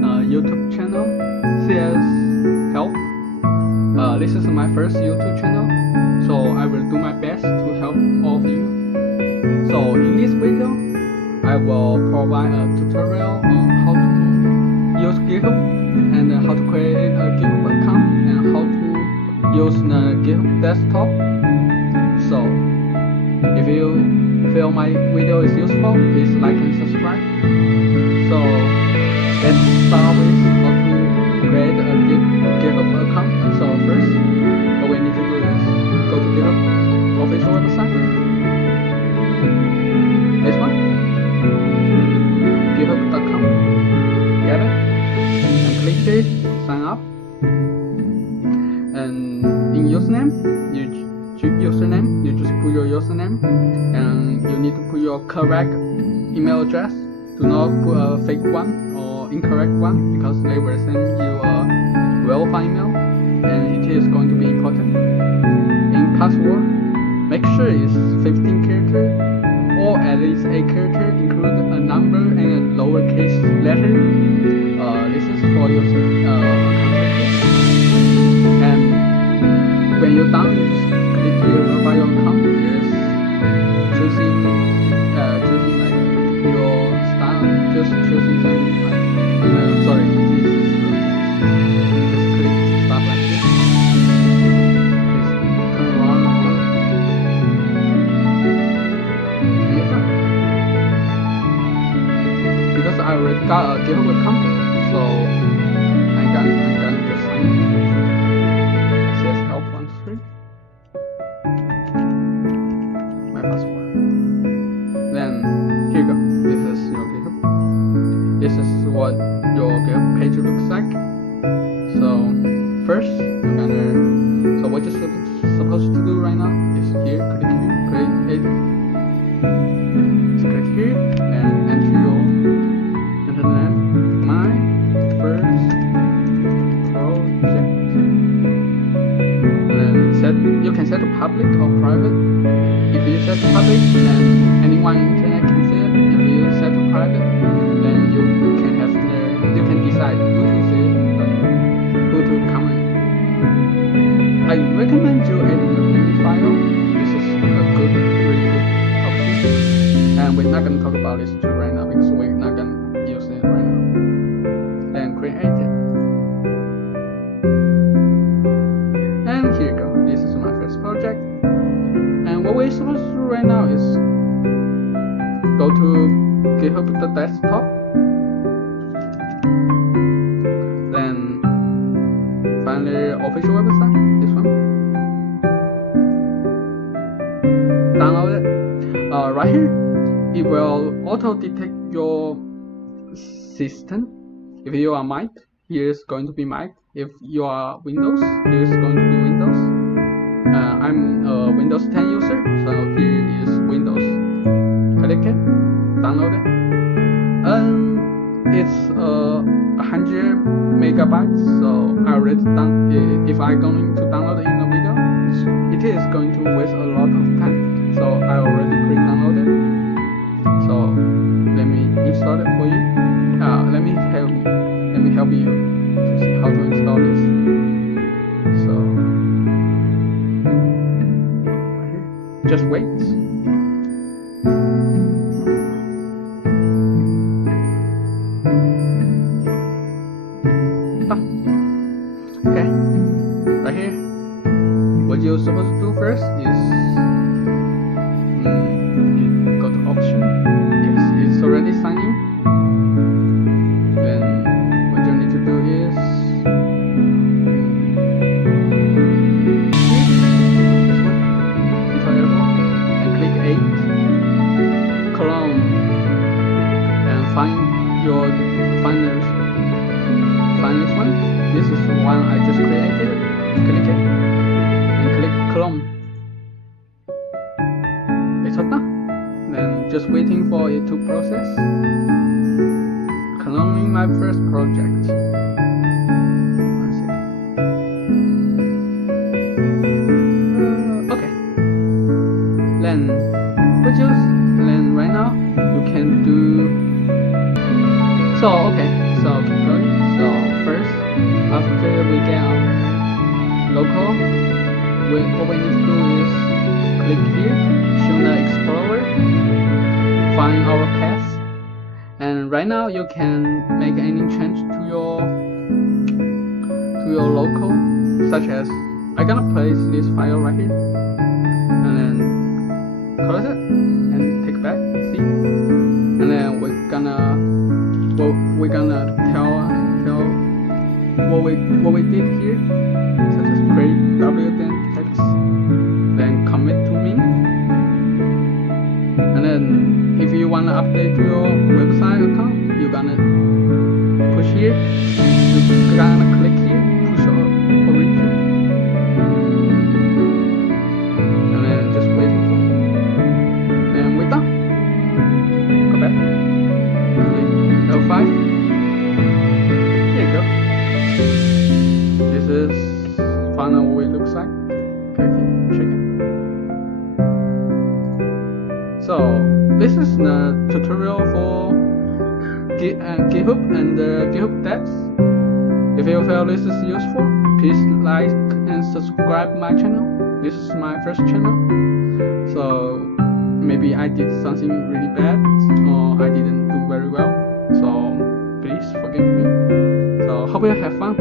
YouTube channel, CS Help. This is my first YouTube channel, so I will do my best to help all of you. So in this video, I will provide a tutorial on how to use GitHub and how to create a GitHub account and how to use the GitHub desktop. So if you feel my video is useful, please like and subscribe. So let's start with how to create a GitHub account. So first, what we need to do is go to GitHub official website. This one, github.com. Get it? And click it, sign up. And in username, you just put your username, and you need to put your correct email address. Do not put a fake one or incorrect one, because they will send you a verified email, and it is going to be important. In password, make sure it's 15 characters or at least 8 characters, include a number and a lowercase letter. This is for your account. And when you're done, you just click here verify your account. Just choosing like your style, just choosing something like sorry, this is just click start like this. Please turn around and you're done. Because I already got a GitHub account, so I'm gonna just sign in. CS help 123. My password. Then here you go. This is your GitHub. This is what your GitHub page looks like. So first, so what you're supposed to do right now is here, click here, click it. Just click here and enter the name. My first project. And then you can set to public or private. If you set to public, then anyone on the internet can see it. If you set to private, then you can decide who to see it, who to comment. I recommend you adding a mini file. This is a really good option. And we're not gonna talk about this too right now, because we're not gonna use it right now. And create it. And here you go. This is my first project. And what we're supposed to do right now is go to GitHub the desktop. Then find the official website, this one. Download it. Right here, it will auto detect your system. If you are Mac, here's going to be Mac. If you are Windows, here's going to be Windows. I'm a Windows 10 user, so here is Windows. Click it, download it. It's 100 megabytes, so I already done. If I'm going to download it in a video, it is going to waste a lot of time. So I already pre-downloaded. So let me install it for you. Let me help you to see how to install this. So right here, just wait. Okay, right here, what you're supposed to do first is you go to option. Yes, it's already signed in. Then what you need to do is this one, and click 8, clone, and find this one. This is the one I just created. Click it and click clone. It's done. Then just waiting for it to process. Cloning my first project. Okay. Then right now you can do. So okay. So keep going. right now you can make any change to your local, such as I'm gonna place this file right here and then close it and take back, see, and then we're gonna tell what we did here, such as create wden text, then commit to min, and then if you wanna update your website account, you're gonna push here, you're gonna click here, push origin, and then just wait for it, and we're done. Go back, L5, here you go. This is final what it looks like. Click it, check it. So this is the tutorial for GitHub and the GitHub text. If you feel this is useful, please like and subscribe my channel. This is my first channel, so maybe I did something really bad or I didn't do very well, so please forgive me. So hope you have fun.